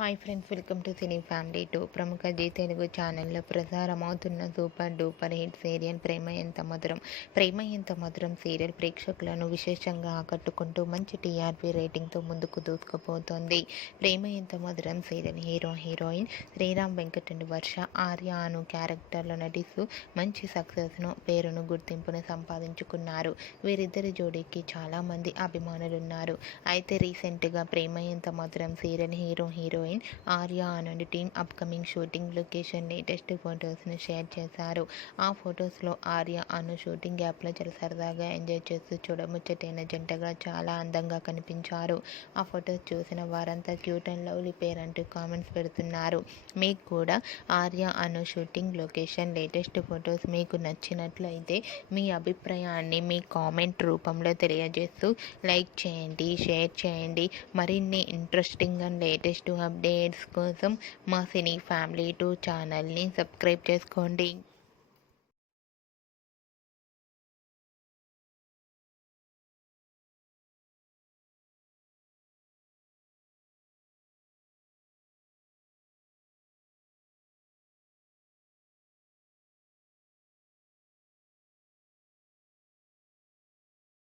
Hi friends, welcome to cine family 2. ప్రముఖ G Telugu ఛానల్లో ప్రసారమవుతున్న super duper hit serial ప్రేమ ఎంత మధురం. ప్రేమ Entha Madhuram serial ప్రేక్షకులను విశేషంగా ఆకట్టుకుంటూ మంచి టీఆర్పీ రేటింగ్తో ముందుకు దూసుకుపోతోంది. Prema Entha Madhuram serial heroine Sriram Venkat and Varsha Arya Anu క్యారెక్టర్లో నటిస్తూ మంచి సక్సెస్ను, పేరును, గుర్తింపును సంపాదించుకున్నారు. వీరిద్దరి జోడీకి చాలామంది అభిమానులున్నారు. అయితే రీసెంట్గా Prema Entha Madhuram serial heroine Arya Anand team upcoming shooting location latest ఫొటోస్ను షేర్ చేశారు. ఆ ఫొటోస్లో ఆర్య అను షూటింగ్ యాప్లో చాలా సరదాగా ఎంజాయ్ చేస్తూ చూడముచ్చటైన జంటగా చాలా అందంగా కనిపించారు. ఆ ఫొటోస్ చూసిన వారంతా క్యూట్ అండ్ లవ్లీ పేర్ అంటూ కామెంట్స్ పెడుతున్నారు. మీకు కూడా ఆర్య అను షూటింగ్ లొకేషన్ లేటెస్ట్ ఫొటోస్ మీకు నచ్చినట్లయితే మీ అభిప్రాయాన్ని మీ కామెంట్ రూపంలో తెలియజేస్తూ లైక్ చేయండి, షేర్ చేయండి. మరిన్ని ఇంట్రెస్టింగ్ అండ్ లేటెస్ట్ అప్డేట్స్ కోసం మా సినీ ఫ్యామిలీ 2 ఛానల్ని సబ్స్క్రైబ్ చేసుకోండి.